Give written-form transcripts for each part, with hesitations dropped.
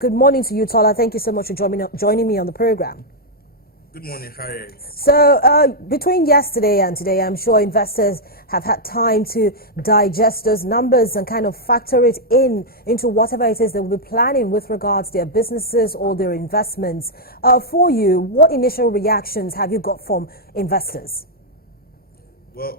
Good morning to you, Tola. Thank you so much for joining me on the program. Good morning, Harriet. So, between yesterday and today, I'm sure investors have had time to digest those numbers and kind of factor it into whatever it is they will be planning with regards to their businesses or their investments. For you, what initial reactions have you got from investors? Well,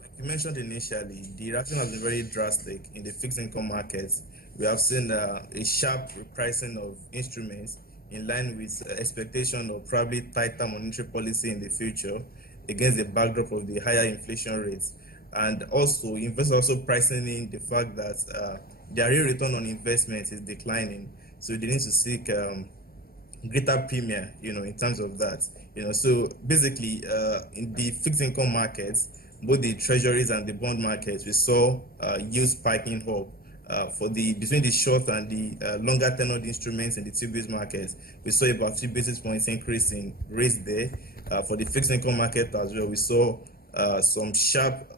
like you mentioned initially, the reaction has been very drastic in the fixed income markets. We have seen a sharp repricing of instruments in line with expectation of probably tighter monetary policy in the future against the backdrop of the higher inflation rates. And also, investors also pricing in the fact that their real return on investment is declining. So they need to seek greater premium, in terms of that. So basically, in the fixed income markets, both the treasuries and the bond markets, we saw yields spiking up. Between the short and the longer tenured instruments in the T-bills market, we saw about 2 basis points increase in rates there. For the fixed income market as well, we saw some sharp,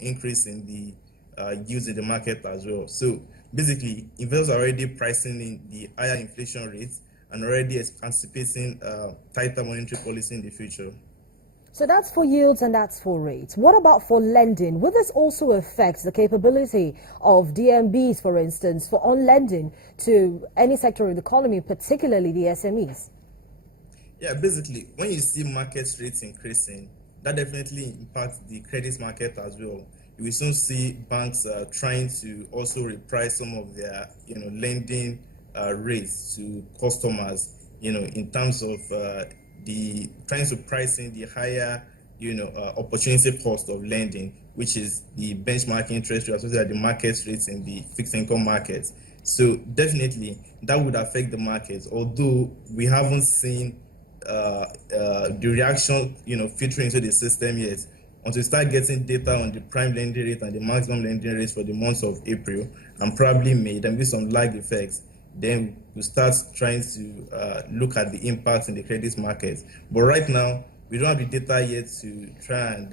increase in the yields in the market as well. So basically, investors are already pricing in the higher inflation rates and already anticipating tighter monetary policy in the future. So that's for yields and that's for rates. What about for lending? Will this also affect the capability of DMBs, for instance, for on lending to any sector of the economy, particularly the SMEs? Yeah, basically, when you see market rates increasing, that definitely impacts the credit market as well. You will soon see banks trying to also reprice some of their, lending rates to customers, in terms of the trying to price in the higher, opportunity cost of lending, which is the benchmark interest rate, associated the market rates in the fixed income markets. So definitely that would affect the markets, although we haven't seen the reaction, filtering into the system yet. Until we start getting data on the prime lending rate and the maximum lending rates for the months of April and probably May, there will be some lag effects. Then we start trying to look at the impact in the credit market. But right now, we don't have the data yet to try and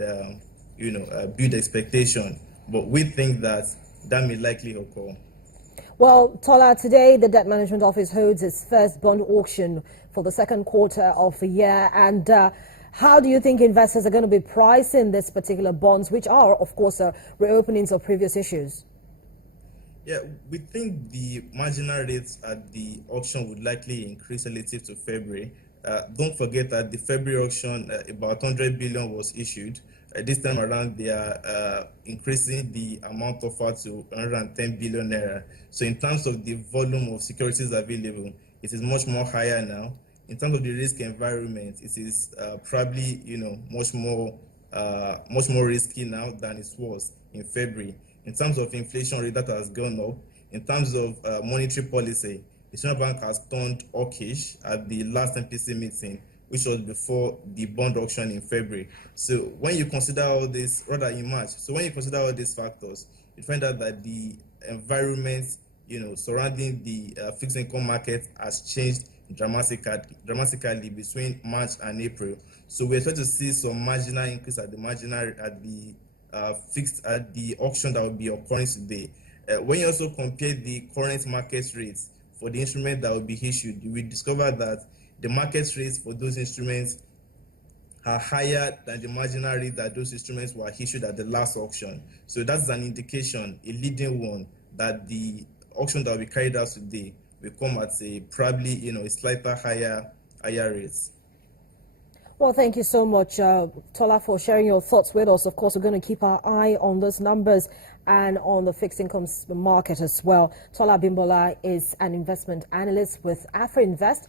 build expectation. But we think that may likely occur. Well, Tola, today the Debt Management Office holds its first bond auction for the second quarter of the year. And how do you think investors are going to be pricing this particular bonds, which are, of course, reopenings of previous issues? Yeah, we think the marginal rates at the auction would likely increase relative to February. Don't forget that the February auction, about 100 billion was issued. This time around, they are increasing the amount offered to 110 billion naira. So in terms of the volume of securities available, it is much more higher now. In terms of the risk environment, it is probably much more risky now than it was in February. In terms of inflation rate, that has gone up. In terms of monetary policy, the Central Bank has turned hawkish at the last MPC meeting, which was before the bond auction in February. So when you consider all this, rather in March, so when you consider all these factors, you find out that the environment, surrounding the fixed income market has changed dramatically between March and April. So we expect to see some marginal increase at the auction that will be occurring today. When you also compare the current market rates for the instrument that will be issued, you will discover that the market rates for those instruments are higher than the marginal rate that those instruments were issued at the last auction. So that's an indication, a leading one, that the auction that will be carried out today will come at a probably a slightly higher rates. Well, thank you so much, Tola, for sharing your thoughts with us. Of course, we're going to keep our eye on those numbers and on the fixed income market as well. Tola Bimbola is an investment analyst with AfroInvest.